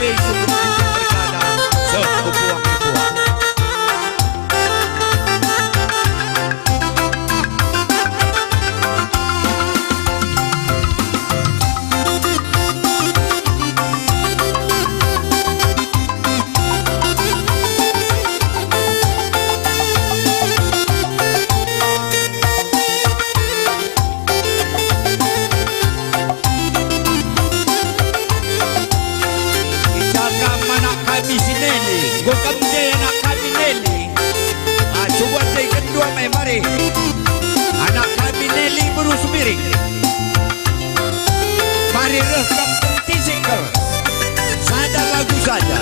beso begitu terkadang sebuah-buah. Gue kamde anak kami Nelly, coba day kedua mari anak kami Nelly berus miring, mari rekam single, sada lagu saja.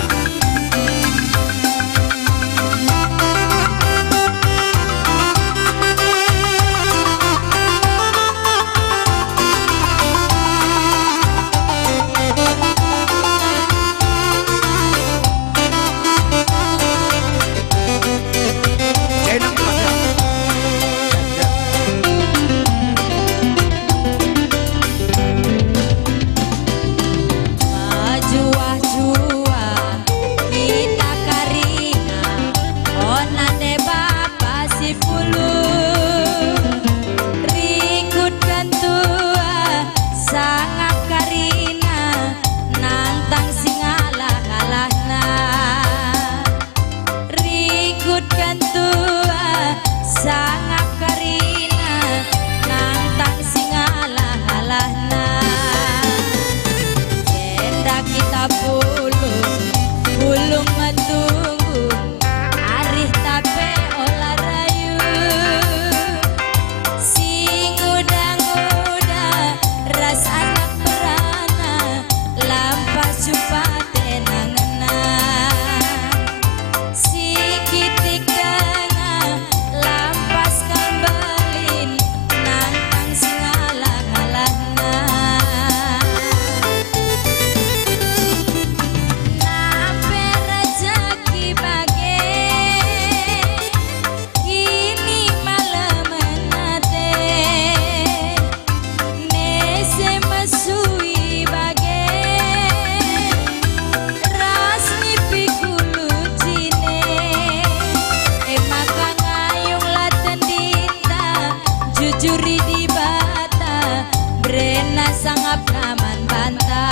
Juri di bata, brena sangap naman banta,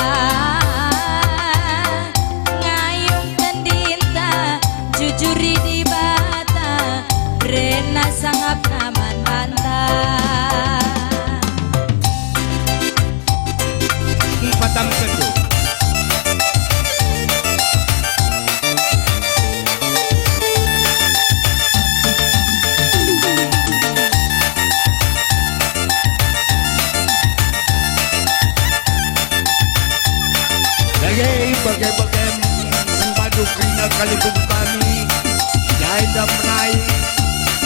ngayong tendinta, jujuri di bata, brena sangap naman banta. Patang kedua. Bagai-bagai mengpadu kena kalipun kami Jahit dan meraih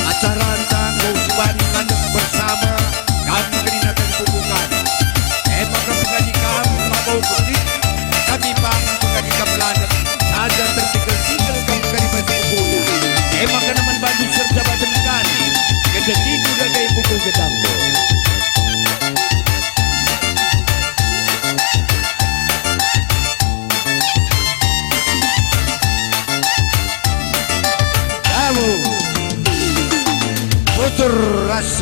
acara tanggung suban ngandeng bersama kami kena kalipun maka pengadi kami mabau kulit kami bang pengadi kamelanan ada tertinggal-tinggal kami kali masih punya maka naman bandu serta badan kami kedetik juga gaya pukul ketangguh. Putur ras